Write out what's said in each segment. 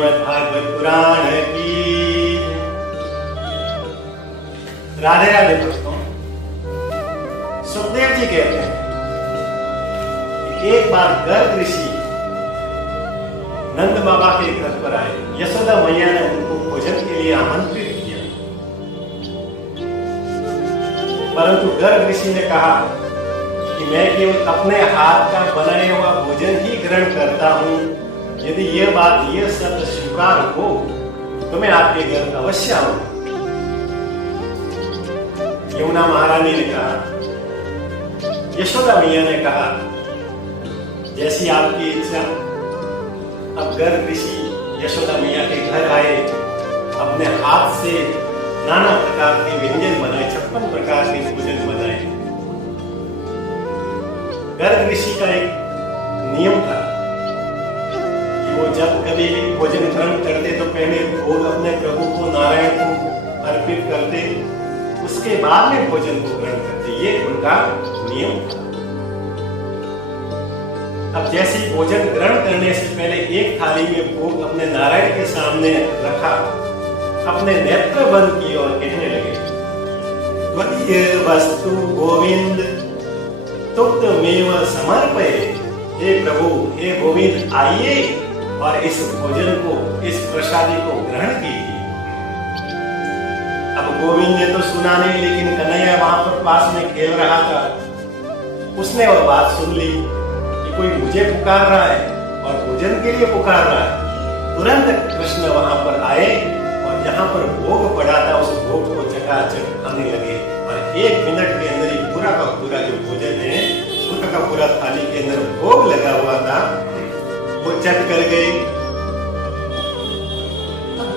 श्रीमद् भागवत पुराण की। राधे राधे दोस्तों। सुखदेव जी कहते हैं कि एक बार गर्ग ऋषि नंद बाबा के घर पर आए। यशोदा मैया ने उनको भोजन के लिए आमंत्रित किया, परंतु गर्ग ऋषि ने कहा कि मैं केवल अपने हाथ का बनाया हुआ भोजन ही ग्रहण करता हूँ। यदि यह सत्य स्वीकार हो तो मैं आपके घर अवश्य आऊंगा। यमुना महारानी ने कहा, यशोदा मैया ने कहा, जैसी आपकी इच्छा। अब गर्ग ऋषि यशोदा मैया के घर आए, अपने हाथ से नाना प्रकार के व्यंजन बनाए, 56 प्रकार के भोजन बनाए। गर्ग ऋषि का एक नियम था, वो जब कभी भी भोजन ग्रहण करते तो पहले भोग अपने प्रभु को, नारायण को अर्पित करते, उसके बाद में भोजन को ग्रहण करते। ये उनका नियम था। अब जैसे ही भोजन ग्रहण करने से पहले एक थाली में भोग अपने नारायण के सामने रखा, अपने नेत्र बंद किए और कहने लगे, त्वदीय वस्तु गोविंद तुक्तमेव समर्पये। हे प्रभु, हे गोविंद, आइए और इस भोजन को, इस प्रसादी को ग्रहण कीजिए। अब गोविंद ने तो सुना नहीं, लेकिन कन्हैया वहां पर पास में खेल रहा था। उसने वह बात सुन ली कि कोई मुझे पुकार रहा है और भोजन के लिए पुकार रहा है। तुरंत कृष्ण वहां पर आए और जहां पर भोग पड़ा था उस भोग को चकाचक खाने लगे और 1 मिनट के अंदर ही पूरा का पूरा जो भोजन है, पूरा का पूरा थाली के अंदर भोग लगा हुआ था, वो चट कर गई।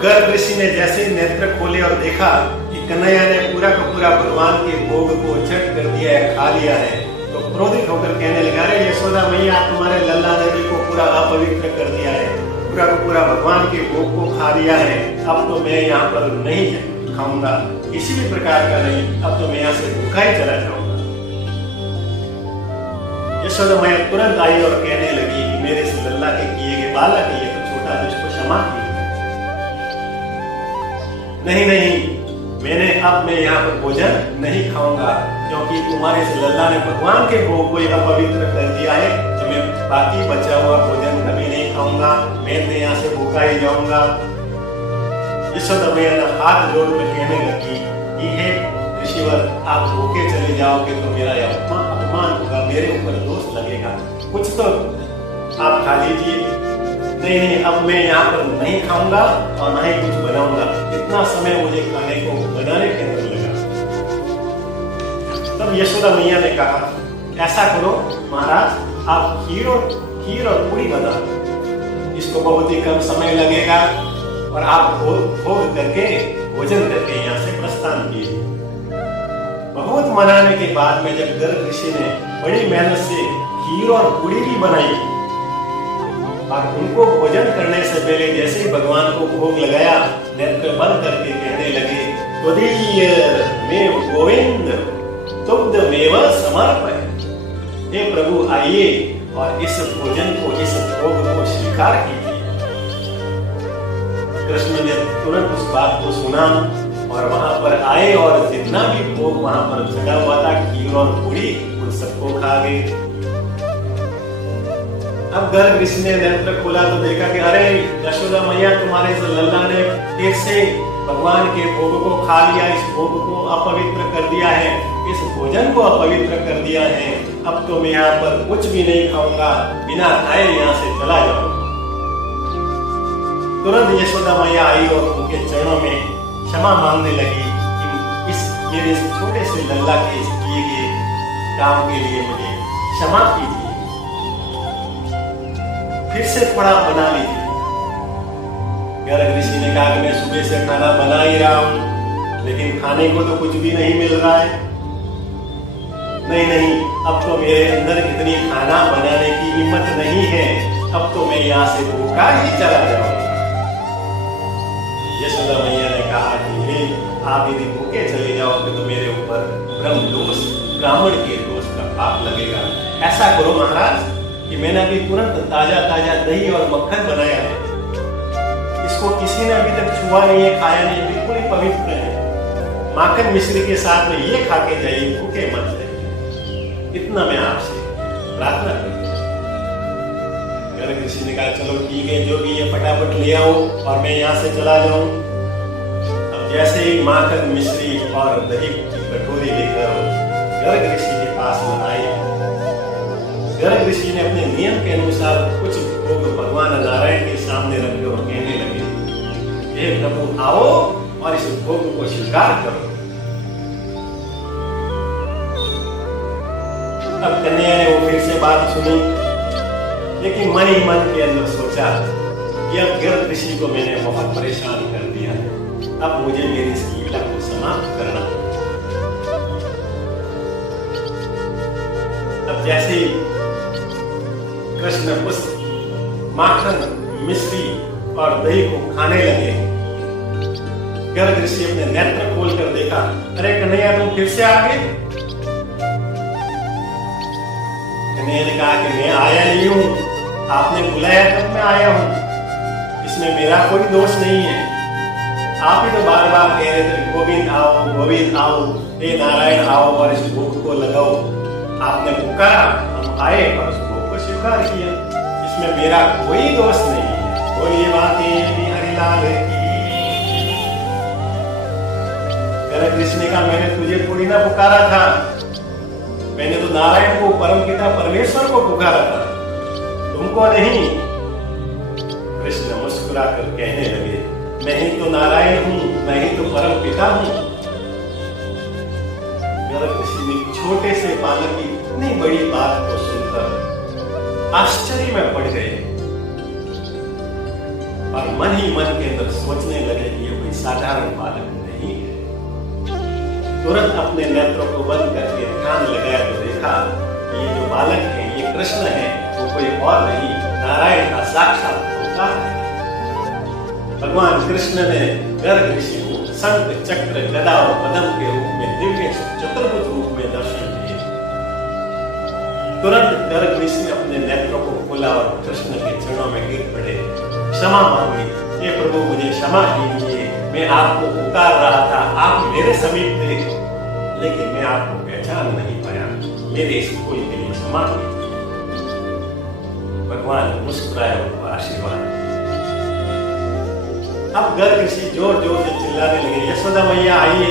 गर्ग ऋषि ने जैसे नेत्र खोले और देखा कि कन्हैया ने पूरा का पूरा भगवान के भोग को चट कर दिया है, खा लिया है, तो क्रोधित होकर कहने लगा, अरे यशोदा मैया, तुम्हारे लल्ला नदी को पूरा अपवित्र कर दिया है, पूरा का पूरा भगवान के भोग को खा लिया है। अब तो मैं यहाँ पर नहीं खाऊंगा, किसी भी प्रकार का नहीं, अब तो मैं यहाँ से भूखा ही चला जाऊंगा। यशोदा मैया तुरंत आई और कहने लगी कि मेरे से लल्ला के किए गए, बालक है ये तो छोटा, तो इसको क्षमा कीजिए। नहीं, अब मैं यहाँ पर भोजन नहीं खाऊंगा, क्योंकि तुम्हारे से लल्ला ने भगवान के भोग को अपवित्र कर दिया है, तो मैं बाकी बचा हुआ भोजन कभी नहीं खाऊंगा, मैं तो यहाँ से भूखा ही जाऊंगा। यशोदा मैया ने हाथ जोड़कर कहने लगी कि हे ऋषिवर, आप भूखे चले जाओगे तो मेरा अपमान होगा, मेरे ऊपर दोष लगेगा, कुछ तो आप खा लीजिए। नहीं, अब मैं यहाँ पर नहीं खाऊंगा और ना ही कुछ बनाऊंगा। इतना समय मुझे खाने को बनाने के अंदर लगा। तब यशोदा मैया ने कहा, ऐसा करो महाराज, आप खीर और पूरी बना दो, इसको बहुत ही कम समय लगेगा और आप भोग करके, भोजन करके यहाँ से प्रस्थान कीजिए। बहुत मनाने के बाद में जब गर्ग ऋषि ने बड़ी मेहनत से खीर और पूरी भी बनाई और उनको भोजन करने से पहले जैसे ही भगवान को भोग लगाया, नेत्र बंद करके कहने लगे, त्वदीय मेव गोविंद तुक्तमेव समर्पये। हे प्रभु, आइए और इस भोजन को, इस भोग को स्वीकार कीजिए। कृष्ण ने तुरंत उस बात को सुना और वहां पर आए और जितना भी भोग वहां पर लगा हुआ था, खीर और पूरी, उन सबको खा गए। अब गर्ग ऋषि ने नेत्र खोला तो देखा कि अरे यशोदा मैया, तुम्हारे से लल्ला ने फिर से भगवान के भोग को खा लिया, इस भोग को अपवित्र कर दिया है, इस भोजन को अपवित्र कर दिया है। अब तो मैं यहाँ पर कुछ भी नहीं खाऊंगा, बिना खाए यहाँ से चला जाऊंगा। तुरंत यशोदा मैया आई और उनके चरणों में क्षमा मांगने लगी कि इस मेरे छोटे से लल्ला के किए गए काम के लिए मुझे क्षमा कीजिए, फिर से थोड़ा बना लीजिए। गर्ग ऋषि ने कहा कि मैं सुबह से खाना बना ही रहा हूं, लेकिन खाने को तो कुछ भी नहीं मिल रहा है। नहीं, अब तो मेरे अंदर इतनी खाना बनाने की हिम्मत नहीं है, अब तो मैं यहाँ से भूखा ही चला जाऊंगा। यशोदा मैया ने कहा कि हे, आप यदि भूखे चले जाओगे तो मेरे ऊपर ब्रह्म दोष, ब्राह्मण के दोष का पाप लगेगा। ऐसा करो महाराज कि मैंने अभी तुरंत ताजा दही और मक्खन बनाया है, इसको किसी ने अभी तक छुआ नहीं है, खाया नहीं, बिल्कुल ही पवित्र है। माखन मिश्री के साथ में ये खा के जाइए, भूखे मत जाइए। इतना मैं आपसे प्रार्थना करता हूँ। गर्ग ऋषि ने कहा चलो ठीक है, जो भी है फटाफट ले आओ और मैं यहाँ से चला जाऊं। अब जैसे ही माखन मिश्री और दही की कटोरी लेकर गर्ग ऋषि के पास में आई, गर्ग ऋषि ने अपने नियम के अनुसार कुछ भोग भगवान नारायण के सामने रखे और कहने लगे, हे प्रभु आओ और इस भोग को स्वीकार करो। तब कन्हैया ने वो फिर से बात सुनी, लेकिन मन ही मन के अंदर सोचा कि अब गर्ग ऋषि को मैंने बहुत परेशान कर दिया, अब मुझे मेरी इस लीला को समाप्त करना। अब जैसे ही कृष्ण उस माखन मिश्री और दही को खाने लगे, गर्ग ऋषि अपने नेत्र खोलकर देखा, अरे कन्हैया तुम फिर से आ गए। कन्हैया ने कहा कि मैं आया नहीं हूं, आपने बुलाया तब मैं आया हूं, इसमें मेरा कोई दोष नहीं है। आप ही तो बार बार कह रहे थे गोविंद आओ, हे नारायण आओ और इस भोग को लगाओ। आपने पुकारा, हम आए और उस भोग को स्वीकार किया, इसमें मेरा कोई दोष नहीं है। बोलिए बातें हरिलाल की। गर्ग ऋषि ने कहा मैंने तुझे थोड़ी ना पुकारा था, मैंने तो नारायण को, परमपिता परमेश्वर को पुकारा था, तुमको नहीं। कृष्ण मुस्कुरा कर कहने लगे, मैं ही तो नारायण हूं, मैं ही तो परम पिता हूं। गर्ग ऋषि ने छोटे से बालक की इतनी बड़ी बात को सुनकर आश्चर्य में पड़ गए और मन ही मन के अंदर सोचने लगे कि ये कोई साधारण बालक नहीं है। तुरंत अपने नेत्रों को बंद करके ध्यान लगाया तो देखा ये जो बालक है ये कृष्ण है, वो कोई और नहीं, नारायण का साक्षात अवतार है। भगवान कृष्ण ने गर्ग ऋषि को शंख चक्र गदा और पद्म के रूप में, दिव्य चतुर्भुज रूप में दर्शन दिए। तुरंत गर्ग ऋषि अपने नेत्रों को खोला और कृष्ण के चरणों में गिर पड़े, क्षमा मांगी, हे प्रभु मुझे क्षमा कीजिए, मैं आपको पुकार रहा था, आप मेरे समीप थे, लेकिन मैं आपको पहचान नहीं पाया, मेरे इस भूल के लिए क्षमा कीजिए। भगवान मुस्कुराए उनको आशीर्वाद। अब गर्ग ऋषि जोर जोर से चिल्लाने लगे, यशोदा मैया आई।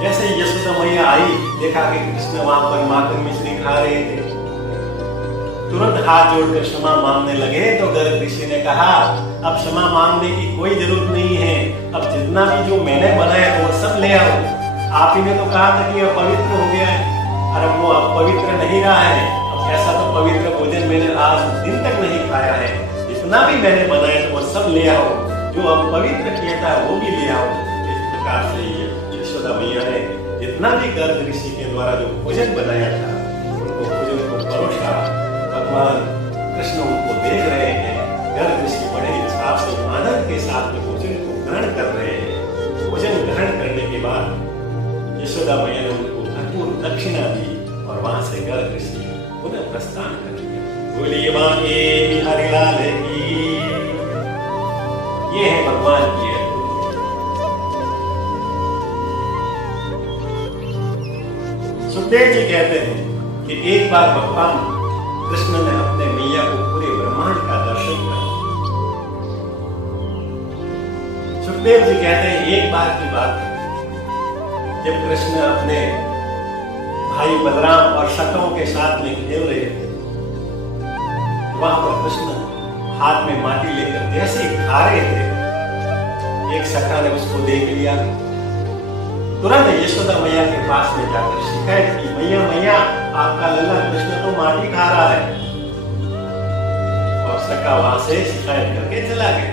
जैसे यशोदा मैया आई, देखा कि कृष्ण वहां पर माखन मिश्री खा रहे थे, तुरंत हाथ जोड़कर क्षमा मांगने लगे। तो गर्ग ऋषि ने कहा, अब क्षमा मांगने की कोई जरूरत नहीं है, अब जितना भी जो मैंने बनाया वो सब ले आओ। आप ही ने तो कहा था कि अपवित्र हो गया है, और अब वो अपवित्र नहीं रहा है। अब ऐसा तो पवित्र भोजन मैंने आज दिन तक नहीं खाया है, जितना भी मैंने बनाया था वो सब ले आओ, जो अपवित्र किया था वो भी ले आओ। इस प्रकार से यशोदा मैया ने जितना भी गर्ग ऋषि के द्वारा जो भोजन बनाया था उनको भोजन को परोसा। भगवान कृष्ण उनको देख रहे हैं, गर्ग ऋषि बड़े उत्साह से आनंद के साथ में भोजन को ग्रहण कर रहे हैं। भोजन ग्रहण करने के बाद यशोदा मैया ने उनको भरपूर दक्षिणा दी और वहां से गर्ग ऋषि पुनः प्रस्थान कर दिया। बोलिए बांके बिहारी लाल की। ये है भगवान की अद्भुत। सुखदेव जी कहते हैं कि एक बार भगवान कृष्ण ने अपने मैया को पूरे ब्रह्मांड का दर्शन किया। सुखदेव जी कहते हैं एक बार की बात है, जब कृष्ण अपने भाई बलराम और शकों के साथ में खेल रहे थे, वहां पर कृष्ण हाथ में माटी लेकर जैसे ही खा रहे थे, एक सखा ने उसको देख लिया, तुरंत यशोदा मैया के पास में जाकर शिकायत की, मैया मैया आपका लल्ला कृष्ण तो माटी खा रहा है। और सखा वहां से शिकायत करके चला गया।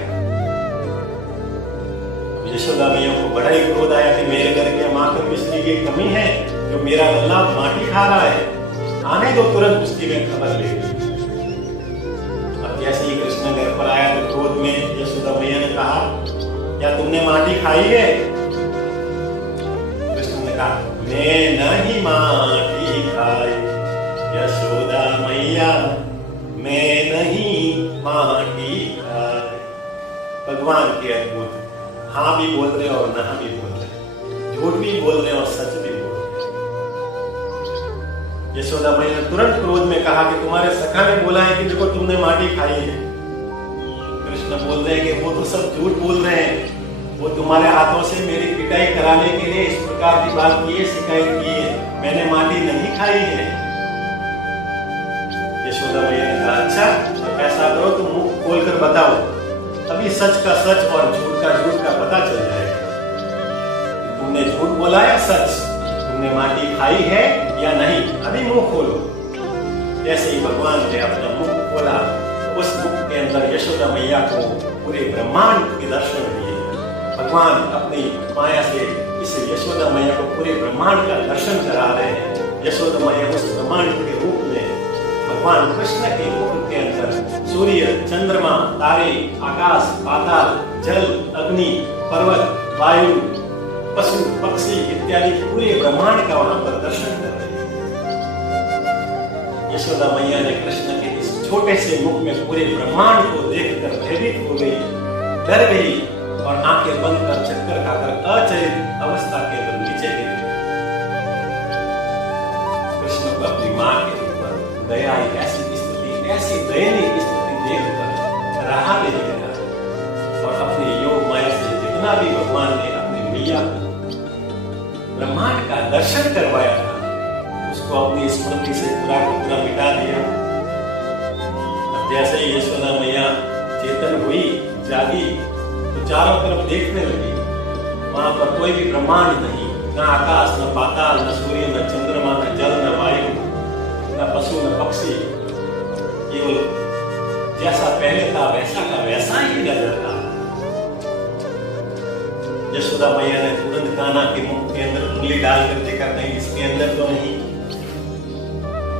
यशोदा मैया को बड़ा ही क्रोध आया कि मेरे घर के माखन मिश्री की कमी है, जो मेरा लल्ला माटी खा रहा है, आने दो, तुरंत उसकी मैं खबर ले ली। अब जैसे ही कृष्ण घर पर आया तो क्रोध में यशोदा मैया ने कहा, क्या तुमने माटी खाई है? मैं नहीं माटी खाई, यशोदा मैया मैं नहीं माटी खाई। भगवान के अद्भुत, हाँ भी बोल रहे और ना भी बोल रहे, झूठ भी बोल रहे और सच भी बोल रहे। यशोदा मैया ने तुरंत क्रोध में कहा कि तुम्हारे सखा ने बोला है कि देखो तुमने माटी खाई है। कृष्ण बोल रहे हैं कि वो तो सब झूठ बोल रहे हैं, वो तुम्हारे हाथों से मेरी पिटाई कराने के लिए इस प्रकार की बात की है, शिकायत की है, मैंने माटी नहीं खाई है। यशोदा मैया ने कहा अच्छा तो ऐसा करो तुम मुंह खोलकर बताओ, तभी सच का सच और झूठ का पता चल जाएगा। तुमने झूठ बोला या सच, तुमने माटी खाई है या नहीं, अभी मुंह खोलो। जैसे ही भगवान ने अपना मुख खोला, उस मुख के अंदर यशोदा मैया को पूरे ब्रह्मांड के दर्शन दिए। भगवान अपनी माया से इस यशोदा मैया को पूरे ब्रह्मांड का दर्शन करा रहे हैं। यशोदा मैया उस ब्रह्मांड के रूप में भगवान कृष्ण के मुख के अंदर सूर्य, चंद्रमा, तारे, आकाश, पाताल, जल, अग्नि, पर्वत, वायु, पशु, पक्षी इत्यादि पूरे ब्रह्मांड का वहां पर दर्शन कर रहे हैं। यशोदा मैया ने कृष्ण के इस छोटे से मुख में पूरे ब्रह्मांड को देखकर भयभीत हो गई, डर गई और आंखें बंद कर चक्कर खाकर अचेत अवस्था के अंदर नीचे गिर गई। कृष्ण को अपनी मां के ऊपर दया आई, ऐसी स्थिति, ऐसी दयनीय स्थिति देखकर रहा नहीं गया और अपनी योग माया से जितना भी भगवान ने अपनी मैया को ब्रह्मांड का दर्शन करवाया था, उसको अपनी स्मृति से पूरा का पूरा मिटा दिया। अब जैसे ही यशोदा मैया चेतन हुई, जागी, तो चारों तरफ देखने लगी। वहां पर कोई भी ब्रह्मांड नहीं, न आकाश, न पाताल, न सूर्य, न चंद्रमा, न जल, न वायु, न पशु, न पक्षी। केवल जैसा पहले था वैसा का वैसा ही नजर था। यशोदा मैया ने तुरंत कान्हा के मुख के अंदर उंगली डालकर देखा कहीं इसके अंदर तो नहीं।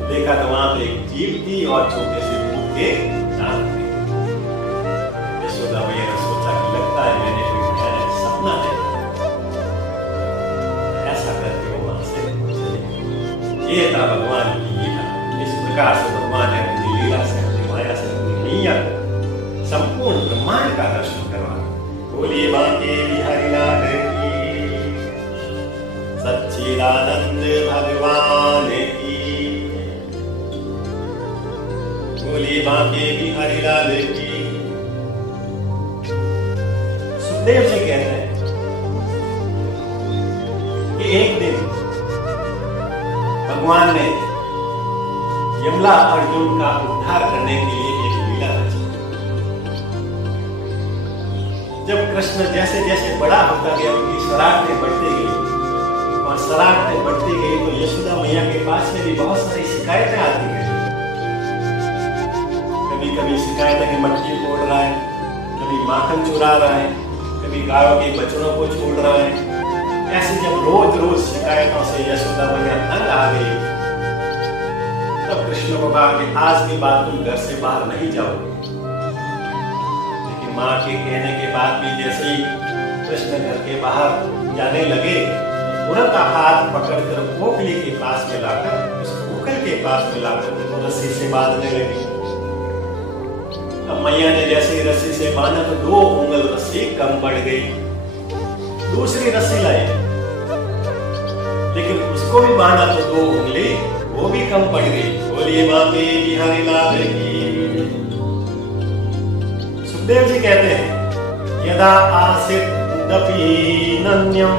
देखा तो वहां पे एक जीभ थी और छोटे से मुंह के दांत थे। यशोदा मैया ने सोचा कि लगता है मैंने कोई भयानक सपना देखा। ऐसा करके वो वहां से चले। ये था भगवान की लीला। इस प्रकार से भगवान ने अपनी लीला से, अपनी माया से, अपनी मैया को संपूर्ण ब्रह्मांड का दर्शन करवाया। बोलिए बांके बिहारी लाल की, सच्चिदानंद भगवान की। बोलिए बांके बिहारी लाल की। सुखदेव जी कहते हैं कि एक दिन भगवान ने यमला अर्जुन का उद्धार करने के लिए एक लीला रची। जब कृष्ण जैसे जैसे बड़ा होता गया, उनकी शरारतें बढ़ती गई और शरारतें बढ़ती गई तो यशोदा मैया के पास में भी बहुत सारी शिकायतें आती गई। कभी कभी शिकायतें कि मटकी फोड़ रहा है, कभी माखन चुरा रहा है, कभी गायों के बछड़ों को छोड़ रहा है। ऐसे जब रोज रोज शिकायतों से यशोदा मैया तंग आ गई, तब कृष्ण को कहा कि आज के बाद तुम घर से बाहर नहीं जाओगे। मां के कहने के बाद भी जैसे ही कृष्ण घर के बाहर जाने लगे, तुरंत हाथ पकड़कर कोकली के पास में लाकर, उस कोकल के पास में लाकर उनको रस्सी से बांधने लगे। अब मैया ने जैसे ही रस्सी से बांधा तो 2 उंगल रस्सी कम बढ़ गई। दूसरी रस्सी लाई, लेकिन उसको भी बांधा तो 2 उंगली वो भी कम पड़ गई। बोलिए बांके बिहारी लाल की। सुखदेव जी कहते हैं यदा आसीदपि नन्यं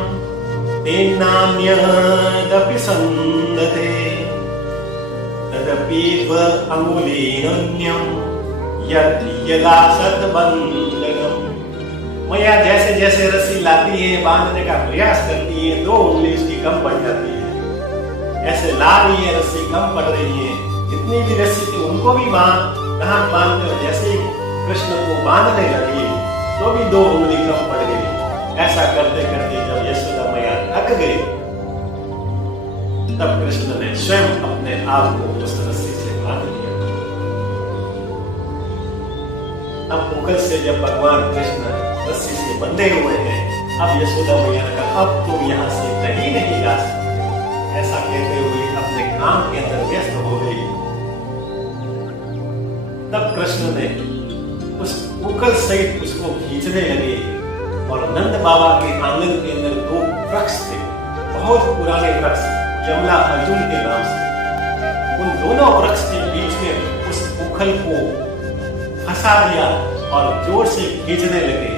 तेनान्यदपि संदते तदपि अंगुलीनन्यं यदा सतबंधनम। मैया जैसे जैसे रस्सी लाती है, बांधने का प्रयास करती है, 2 उंगली उसकी कम पड़ जाती है। ऐसे ला रही है, रस्सी कम पड़ रही है। जितनी भी रस्सी थी उनको भी बांधकर जैसे ही कृष्ण को बांधने लगी तो भी 2 उंगली कम पड़ गई। ऐसा करते करते जब यशोदा मैया थक गई, तब कृष्ण ने स्वयं अपने आप को उस रस्सी से बांध लिया। अब मुगल से जब भगवान कृष्ण रस्सी से बंधे हुए हैं, अब यशोदा मैया ने कहा अब तुम यहाँ से कहीं नहीं जा सकते। ऐसा कहते हुए अपने काम के अंदर व्यस्त हो गई। तब कृष्ण ने उस उखल सहित उसको खींचने लगे। और नंद बाबा के आंगन के अंदर दो वृक्ष थे, बहुत पुराने वृक्ष, यमला अर्जुन के नाम से। उन दोनों वृक्ष के बीच में उस उखल को फंसा दिया और जोर से खींचने लगे।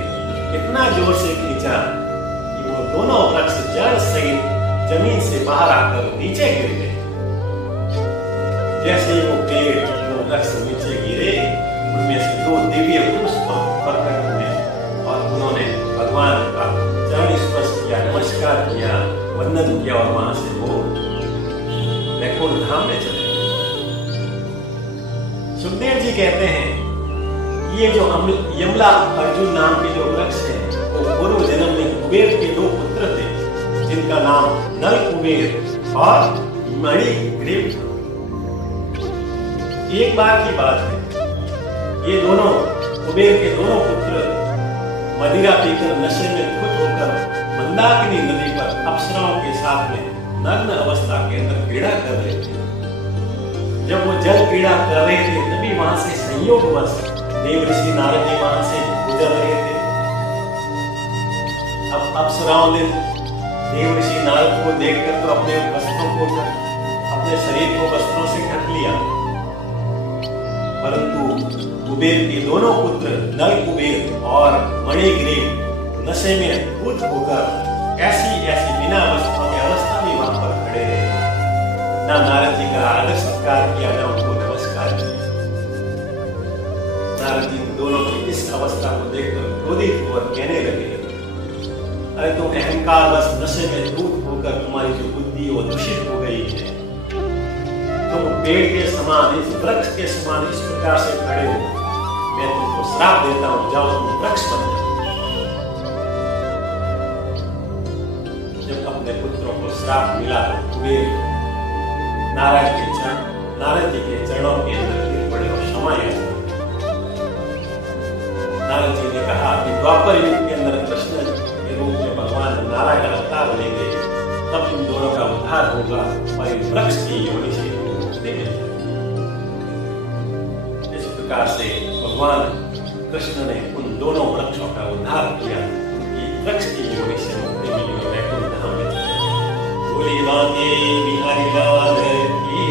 इतना जोर से खींचा कि वो दोनों वृक्ष जड़ सहित जमीन से बाहर आकर नीचे गिर गए। जैसे ही वो पेड़, वो वृक्ष नीचे गिरे, उनमें से दो दिव्य पुरुष प्रकट हुए और उन्होंने भगवान का चरण स्पर्श किया, नमस्कार किया, वंदन किया और वहां से वो वैकुंठ धाम में चले गए। सुखदेव जी कहते हैं ये जो यमला अर्जुन नाम के जो वृक्ष है, वो पूर्व जन्म में कुबेर के दो पुत्र थे, जिनका नाम नल कुबेर और मणिग्रीव था। एक बार की बात है, ये दोनों कुबेर के दोनों पुत्र मदिरा पीकर नशे में धुत होकर मंदाकिनी नदी पर अप्सराओं के साथ में नग्न अवस्था के अंदर क्रीड़ा कर रहे थे। जब वो जल क्रीड़ा कर रहे थे, तभी वहां से संयोगवश देव ऋषि नारद जी वहां से गुजर रहे थे। अब अप्सराओं ने देव ऋषि नारद को देखकर तो अपने वस्त्रों को, अपने शरीर को वस्त्रों से ढक लिया, परंतु कुबेर के दोनों पुत्र नल कुबेर और मणिग्रीव नशे में धुत होकर ऐसी ऐसी बिना वस्त्रों की अवस्था में वहां पर खड़े रहे। ना नारद जी का आदर सत्कार किया, ना उनको नमस्कार किया। नारद जी दोनों की इस अवस्था को देखकर क्रोधित होकर कहने लगे, अरे तुम अहंकार बस नशे में धूत होकर तुम्हारी जो बुद्धि वो दूषित हो गई है। तुम पेड़ के समान, इस वृक्ष के समान इस प्रकार से खड़े हो, मैं तुमको श्राप देता हूं, जाओ तुम वृक्ष बन जाओ। जब अपने पुत्रों को श्राप मिला तो कुबेर नारद जी के चरणों के अंदर गिर पड़े और क्षमा याचना। नारद जी ने कहा कि द्वापर युग के अंदर कृष्ण के रूप में भगवान नारायण अवतार लेंगे, तब इन दोनों का उद्धार होगा और इन वृक्ष की योनि से मुक्ति मिलेगी। इस प्रकार से भगवान कृष्ण ने उन दोनों वृक्षों का उद्धार किया, उनकी वृक्ष की योनि से मुक्ति मिली और वैकुंठ धाम में चले गए। बोले बांके बिहारी लाल की